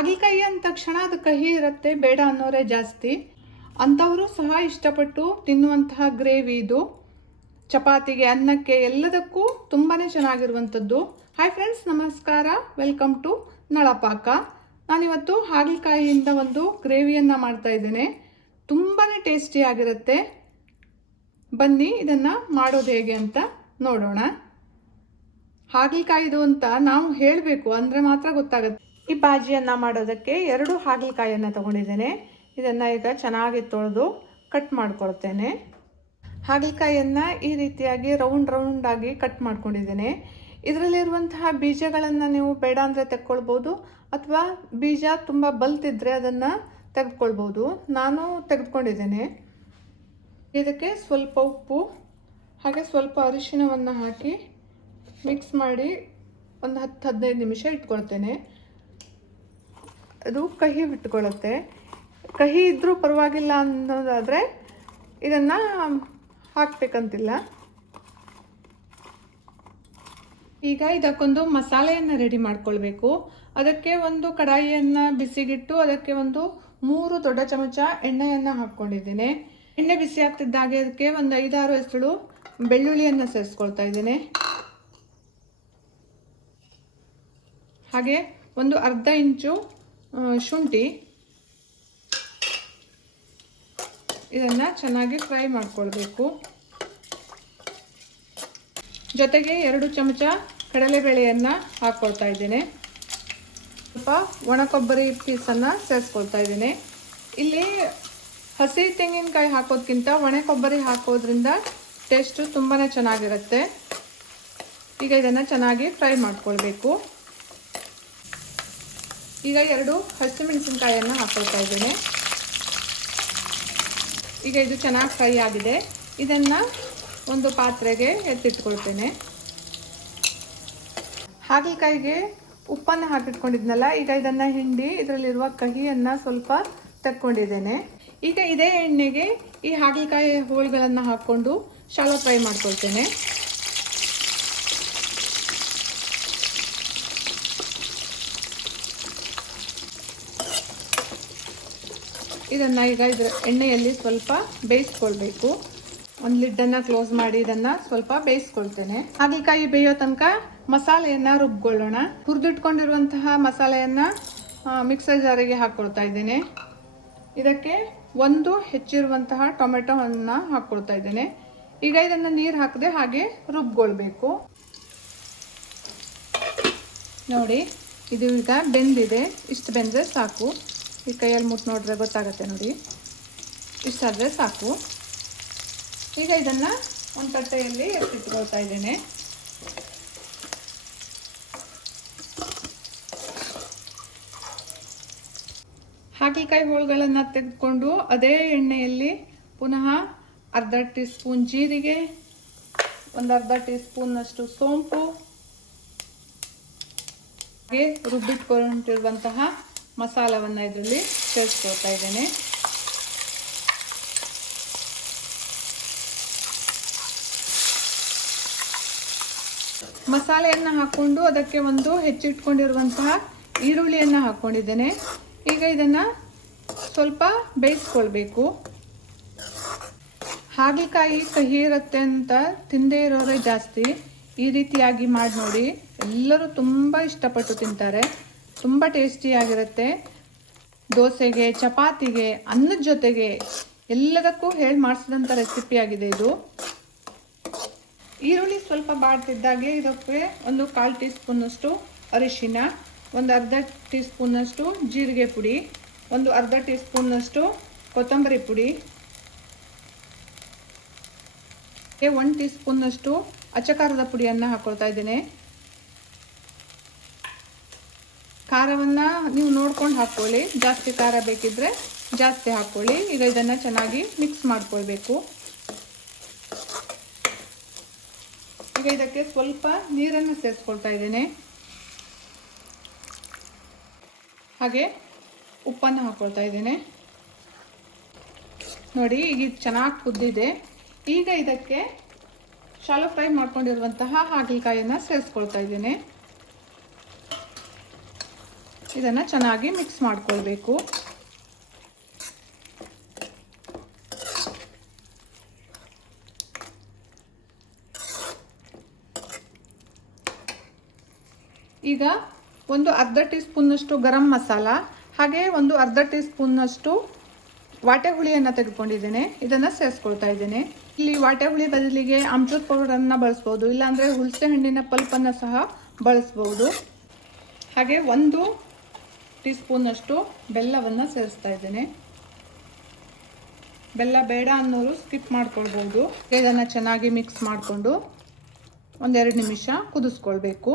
ಹಾಗಲಕಾಯಿ ಅಂದ ತಕ್ಷಣ ಅದು ಕಹಿ ಇರುತ್ತೆ, ಬೇಡ ಅನ್ನೋರೇ ಜಾಸ್ತಿ. ಅಂಥವರು ಸಹ ಇಷ್ಟಪಟ್ಟು ತಿನ್ನುವಂತಹ ಗ್ರೇವಿ ಇದು. ಚಪಾತಿಗೆ, ಅನ್ನಕ್ಕೆ, ಎಲ್ಲದಕ್ಕೂ ತುಂಬಾ ಚೆನ್ನಾಗಿರುವಂಥದ್ದು. ಹಾಯ್ ಫ್ರೆಂಡ್ಸ್, ನಮಸ್ಕಾರ. ವೆಲ್ಕಮ್ ಟು ನಳಪಾಕ. ನಾನಿವತ್ತು ಹಾಗಲಕಾಯಿಯಿಂದ ಒಂದು ಗ್ರೇವಿಯನ್ನು ಮಾಡ್ತಾ ಇದ್ದೇನೆ. ತುಂಬಾ ಟೇಸ್ಟಿಯಾಗಿರುತ್ತೆ. ಬನ್ನಿ ಇದನ್ನು ಮಾಡೋದು ಹೇಗೆ ಅಂತ ನೋಡೋಣ. ಹಾಗಲಕಾಯಿದು ಅಂತ ನಾವು ಹೇಳಬೇಕು ಅಂದರೆ ಮಾತ್ರ ಗೊತ್ತಾಗುತ್ತೆ. ಈ ಬಾಜಿಯನ್ನು ಮಾಡೋದಕ್ಕೆ 2 ಹಾಗಲಕಾಯಿಯನ್ನು ತಗೊಂಡಿದ್ದೇನೆ. ಇದನ್ನು ಈಗ ಚೆನ್ನಾಗಿ ತೊಳೆದು ಕಟ್ ಮಾಡ್ಕೊಳ್ತೇನೆ. ಹಾಗಲಕಾಯಿಯನ್ನು ಈ ರೀತಿಯಾಗಿ ರೌಂಡ್ ಆಗಿ ಕಟ್ ಮಾಡ್ಕೊಂಡಿದ್ದೇನೆ. ಇದರಲ್ಲಿರುವಂತಹ ಬೀಜಗಳನ್ನು ನೀವು ಬೇಡ ಅಂದರೆ ತೆಕ್ಕೊಳ್ಬೋದು, ಅಥವಾ ಬೀಜ ತುಂಬ ಬಲ್ತಿದ್ರೆ ಅದನ್ನು ತೆಗೆದುಕೊಳ್ಬೋದು. ನಾನು ತೆಗೆದುಕೊಂಡಿದ್ದೇನೆ. ಇದಕ್ಕೆ ಸ್ವಲ್ಪ ಉಪ್ಪು ಹಾಗೆ ಸ್ವಲ್ಪ ಅರಿಶಿಣವನ್ನು ಹಾಕಿ ಮಿಕ್ಸ್ ಮಾಡಿ ಒಂದು 10-15 ನಿಮಿಷ ಇಟ್ಕೊಳ್ತೇನೆ. ಅದು ಕಹಿ ಬಿಟ್ಕೊಳ್ಳುತ್ತೆ. ಕಹಿ ಇದ್ದರೂ ಪರವಾಗಿಲ್ಲ ಅನ್ನೋದಾದರೆ ಇದನ್ನು ಹಾಕಬೇಕಂತಿಲ್ಲ. ಈಗ ಇದಕ್ಕೊಂದು ಮಸಾಲೆಯನ್ನು ರೆಡಿ ಮಾಡ್ಕೊಳ್ಬೇಕು. ಅದಕ್ಕೆ ಒಂದು ಕಡಾಯಿಯನ್ನು ಬಿಸಿಗಿಟ್ಟು ಅದಕ್ಕೆ ಒಂದು 3 ದೊಡ್ಡ ಚಮಚ ಎಣ್ಣೆಯನ್ನು ಹಾಕ್ಕೊಂಡಿದ್ದೇನೆ. ಎಣ್ಣೆ ಬಿಸಿ ಆಗ್ತಿದ್ದಾಗೆ ಅದಕ್ಕೆ ಒಂದು 5-6 ಹೆಸರು ಬೆಳ್ಳುಳ್ಳಿಯನ್ನು ಸೇರಿಸ್ಕೊಳ್ತಾ ಇದ್ದೇನೆ. ಹಾಗೆ ಒಂದು ಅರ್ಧ ಇಂಚು ಶುಂಠಿ. ಇದನ್ನು ಚೆನ್ನಾಗಿ ಫ್ರೈ ಮಾಡ್ಕೊಳ್ಬೇಕು. ಜೊತೆಗೆ 2 ಚಮಚ ಕಡಲೆಬೇಳೆಯನ್ನು ಹಾಕ್ಕೊಳ್ತಾ ಇದ್ದೇನೆ. ಸ್ವಲ್ಪ ಒಣ ಕೊಬ್ಬರಿ ಪೀಸನ್ನು ಸೇರಿಸ್ಕೊಳ್ತಾ ಇದ್ದೇನೆ. ಇಲ್ಲಿ ಹಸಿ ತೆಂಗಿನಕಾಯಿ ಹಾಕೋದ್ಕಿಂತ ಒಣ ಕೊಬ್ಬರಿ ಹಾಕೋದ್ರಿಂದ ಟೇಸ್ಟು ತುಂಬಾ ಚೆನ್ನಾಗಿರುತ್ತೆ. ಈಗ ಇದನ್ನು ಚೆನ್ನಾಗಿ ಫ್ರೈ ಮಾಡ್ಕೊಳ್ಬೇಕು. ಈಗ 2 ಹಸಿಮೆಣಸಿನಕಾಯಿಯನ್ನು ಹಾಕ್ಕೊಳ್ತಾ ಇದ್ದೇನೆ. ಈಗ ಇದು ಚೆನ್ನಾಗಿ ಫ್ರೈ ಆಗಿದೆ. ಇದನ್ನು ಒಂದು ಪಾತ್ರೆಗೆ ಎತ್ತಿಟ್ಕೊಳ್ತೇನೆ. ಹಾಗಲಕಾಯಿಗೆ ಉಪ್ಪನ್ನು ಹಾಕಿಟ್ಕೊಂಡಿದ್ನಲ್ಲ, ಈಗ ಇದನ್ನು ಹಿಂಡಿ ಇದರಲ್ಲಿರುವ ಕಹಿಯನ್ನು ಸ್ವಲ್ಪ ತೆಕ್ಕೊಂಡಿದ್ದೇನೆ. ಈಗ ಇದೇ ಎಣ್ಣೆಗೆ ಈ ಹಾಗಲಕಾಯಿ ಹೋಳುಗಳನ್ನು ಹಾಕ್ಕೊಂಡು ಶಾಲೋ ಫ್ರೈ ಮಾಡ್ಕೊಳ್ತೇನೆ. ಇದನ್ನು ಈಗ ಇದರ ಎಣ್ಣೆಯಲ್ಲಿ ಸ್ವಲ್ಪ ಬೇಯಿಸ್ಕೊಳ್ಬೇಕು. ಒಂದು ಲಿಡ್ಡನ್ನು ಕ್ಲೋಸ್ ಮಾಡಿ ಇದನ್ನು ಸ್ವಲ್ಪ ಬೇಯಿಸ್ಕೊಳ್ತೇನೆ. ಹಾಗಲಕಾಯಿ ಬೇಯೋ ತನಕ ಮಸಾಲೆಯನ್ನು ರುಬ್ಕೊಳ್ಳೋಣ. ಹುರಿದಿಟ್ಕೊಂಡಿರುವಂತಹ ಮಸಾಲೆಯನ್ನು ಮಿಕ್ಸರ್ ಜಾರಿಗೆ ಹಾಕ್ಕೊಳ್ತಾ ಇದ್ದೇನೆ. ಇದಕ್ಕೆ ಒಂದು ಹೆಚ್ಚಿರುವಂತಹ ಟೊಮೆಟೊವನ್ನು ಹಾಕ್ಕೊಳ್ತಾ ಇದ್ದೇನೆ. ಈಗ ಇದನ್ನು ನೀರು ಹಾಕದೆ ಹಾಗೆ ರುಬ್ಕೊಳ್ಬೇಕು. ನೋಡಿ, ಇದು ಈಗ ಬೆಂದಿದೆ. ಇಷ್ಟು ಬೆಂದರೆ ಸಾಕು. ಈ ಕೈಯಲ್ಲಿ ಮುಟ್ಟು ನೋಡಿದ್ರೆ ಗೊತ್ತಾಗುತ್ತೆ ನೋಡಿ. ಇಷ್ಟಾದರೆ ಸಾಕು. ಈಗ ಇದನ್ನು ಒಂದು ತಟ್ಟೆಯಲ್ಲಿ ಎತ್ತಿಟ್ಕೊಳ್ತಾ ಇದ್ದೇನೆ. ಹಾಗಲಕಾಯಿ ಹೋಳುಗಳನ್ನು ತೆಗೆದುಕೊಂಡು ಅದೇ ಎಣ್ಣೆಯಲ್ಲಿ ಪುನಃ ಅರ್ಧ ಟೀ ಸ್ಪೂನ್ ಜೀರಿಗೆ, ಒಂದು ಅರ್ಧ ಟೀ ಸ್ಪೂನ್ನಷ್ಟು ಸೋಂಪು, ಹಾಗೆ ರುಬ್ಬಿಟ್ಕೊಂಡಿರುವಂತಹ ಮಸಾಲವನ್ನು ಇದರಲ್ಲಿ ಸೇರಿಸ್ಕೊಳ್ತಾ ಇದ್ದೇನೆ. ಮಸಾಲೆಯನ್ನು ಹಾಕ್ಕೊಂಡು ಅದಕ್ಕೆ ಒಂದು ಹೆಚ್ಚಿಟ್ಕೊಂಡಿರುವಂತಹ ಈರುಳ್ಳಿಯನ್ನು ಹಾಕ್ಕೊಂಡಿದ್ದೇನೆ. ಈಗ ಇದನ್ನು ಸ್ವಲ್ಪ ಬೇಯಿಸ್ಕೊಳ್ಬೇಕು. ಹಾಗಲಕಾಯಿ ಕಹಿ ಇರುತ್ತೆ ಅಂತ ತಿಂದೇ ಇರೋರೇ ಜಾಸ್ತಿ. ಈ ರೀತಿಯಾಗಿ ಮಾಡಿ ನೋಡಿ, ಎಲ್ಲರೂ ತುಂಬ ಇಷ್ಟಪಟ್ಟು ತಿಂತಾರೆ. ತುಂಬ ಟೇಸ್ಟಿಯಾಗಿರುತ್ತೆ. ದೋಸೆಗೆ, ಚಪಾತಿಗೆ, ಅನ್ನದ ಜೊತೆಗೆ ಎಲ್ಲದಕ್ಕೂ ಹೇಳಿ ಮಾಡಿಸಿದಂಥ ರೆಸಿಪಿಯಾಗಿದೆ ಇದು. ಈರುಳ್ಳಿ ಸ್ವಲ್ಪ ಬಾಡ್ತಿದ್ದಾಗೆ ಇದಕ್ಕೆ ಒಂದು 1/4 ಟೀ ಸ್ಪೂನ್ನಷ್ಟು ಅರಿಶಿನ, ಒಂದು ಅರ್ಧ ಟೀ ಸ್ಪೂನ್ನಷ್ಟು ಜೀರಿಗೆ ಪುಡಿ, ಒಂದು ಅರ್ಧ ಟೀ ಸ್ಪೂನ್ನಷ್ಟು ಕೊತ್ತಂಬರಿ ಪುಡಿ, 1 ಟೀ ಸ್ಪೂನ್ನಷ್ಟು ಅಚ್ಚಕಾರದ ಪುಡಿಯನ್ನು ಹಾಕ್ಕೊಳ್ತಾ ಇದ್ದೇನೆ. ಖಾರವನ್ನು ನೀವು ನೋಡ್ಕೊಂಡು ಹಾಕ್ಕೊಳ್ಳಿ. ಜಾಸ್ತಿ ಖಾರ ಬೇಕಿದ್ದರೆ ಜಾಸ್ತಿ ಹಾಕ್ಕೊಳ್ಳಿ. ಈಗ ಇದನ್ನು ಚೆನ್ನಾಗಿ ಮಿಕ್ಸ್ ಮಾಡ್ಕೊಳ್ಬೇಕು. ಈಗ ಇದಕ್ಕೆ ಸ್ವಲ್ಪ ನೀರನ್ನು ಸೇರಿಸ್ಕೊಳ್ತಾ ಇದ್ದೇನೆ. ಹಾಗೆ ಉಪ್ಪನ್ನು ಹಾಕ್ಕೊಳ್ತಾ ಇದ್ದೇನೆ. ನೋಡಿ, ಈಗ ಇದು ಚೆನ್ನಾಗಿ ಕುದ್ದಿದೆ. ಈಗ ಇದಕ್ಕೆ ಶಾಲೋ ಫ್ರೈ ಮಾಡ್ಕೊಂಡಿರುವಂತಹ ಹಾಗಲಕಾಯಿಯನ್ನು ಸೇರಿಸ್ಕೊಳ್ತಾ ಇದ್ದೇನೆ. ಇದನ್ನು ಚೆನ್ನಾಗಿ ಮಿಕ್ಸ್ ಮಾಡ್ಕೊಳ್ಬೇಕು. ಈಗ ಒಂದು ಅರ್ಧ ಟೀ ಸ್ಪೂನ್ನಷ್ಟು ಗರಂ ಮಸಾಲ, ಹಾಗೆ ಒಂದು ಅರ್ಧ ಟೀ ಸ್ಪೂನ್ನಷ್ಟು ವಾಟೆ ಹುಳಿಯನ್ನು ತೆಗೆದುಕೊಂಡಿದ್ದೇನೆ. ಇದನ್ನು ಸೇರಿಸ್ಕೊಳ್ತಾ ಇದ್ದೇನೆ. ಇಲ್ಲಿ ವಾಟೆ ಹುಳಿ ಬದಲಿಗೆ ಆಮ್ಚೂರ್ ಪೌಡರನ್ನು ಬಳಸ್ಬೋದು, ಇಲ್ಲಾಂದರೆ ಹುಣಸೆ ಹಣ್ಣಿನ ಪಲ್ಪನ್ನು ಸಹ ಬಳಸ್ಬೋದು. ಹಾಗೆ ಒಂದು ಟೀ ಸ್ಪೂನ್ನಷ್ಟು ಬೆಲ್ಲವನ್ನು ಸೇರಿಸ್ತಾ ಇದ್ದೇನೆ. ಬೆಲ್ಲ ಬೇಡ ಅನ್ನೋರು ಸ್ಕಿಪ್ ಮಾಡ್ಕೊಳ್ಬೋದು. ಇದನ್ನು ಚೆನ್ನಾಗಿ ಮಿಕ್ಸ್ ಮಾಡಿಕೊಂಡು 1-2 ನಿಮಿಷ ಕುದಿಸ್ಕೊಳ್ಬೇಕು.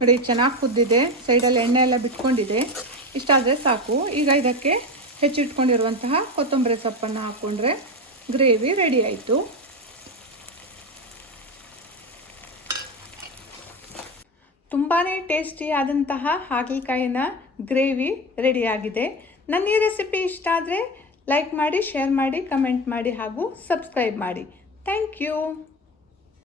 ನೋಡಿ, ಚೆನ್ನಾಗಿ ಕುದ್ದಿದೆ, ಸೈಡಲ್ಲಿ ಎಣ್ಣೆ ಎಲ್ಲ ಬಿಟ್ಕೊಂಡಿದೆ. ಇಷ್ಟಾದರೆ ಸಾಕು. ಈಗ ಇದಕ್ಕೆ ಹೆಚ್ಚಿಟ್ಕೊಂಡಿರುವಂತಹ ಕೊತ್ತಂಬರಿ ಸೊಪ್ಪನ್ನು ಹಾಕ್ಕೊಂಡ್ರೆ ಗ್ರೇವಿ ರೆಡಿ ಆಯಿತು. ತುಂಬಾ ಟೇಸ್ಟಿ ಆದಂತಹ ಹಾಗಲಕಾಯಿನ ಗ್ರೇವಿ ರೆಡಿಯಾಗಿದೆ. ನನ್ನ ಈ ರೆಸಿಪಿ ಇಷ್ಟ ಆದರೆ ಲೈಕ್ ಮಾಡಿ, ಶೇರ್ ಮಾಡಿ, ಕಮೆಂಟ್ ಮಾಡಿ ಹಾಗೂ ಸಬ್ಸ್ಕ್ರೈಬ್ ಮಾಡಿ. Thank you.